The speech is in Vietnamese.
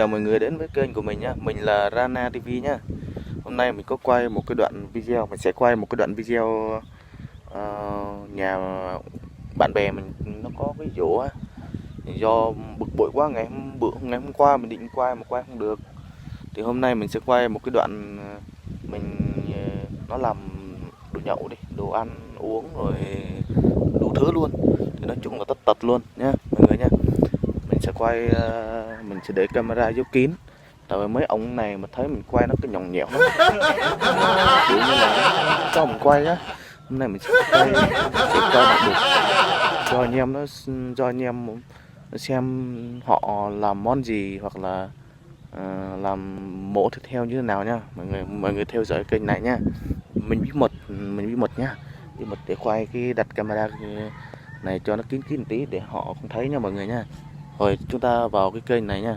chào mọi người đến với kênh của mình nhá. Mình là Rana TV nhá. Hôm nay mình có quay một cái đoạn video, mình sẽ quay một cái đoạn video nhà bạn bè mình nó có cái giỗ á. Do bực bội quá ngày hôm qua mình định quay mà quay không được. Thì hôm nay mình sẽ quay một cái đoạn mình nó làm đồ nhậu đi, đồ ăn uống rồi đủ thứ luôn. Thì nói chung là tất tật luôn nhá mọi người nhá. Mình sẽ quay mình sẽ để camera giấu kín, tại vì mấy ông này mà thấy mình quay nó cứ nhõng nhẽo lắm, kiểu như là cho mình quay á. Hôm nay mình sẽ quay bằng được cho anh em cho anh em nó xem họ làm món gì, hoặc là làm mẫu tiếp theo như thế nào nha. Mọi người theo dõi kênh này nha. Mình bí mật nha, bí mật để quay cái đặt camera này cho nó kín kín một tí để họ không thấy nha mọi người nha. Rồi chúng ta vào cái kênh này nha.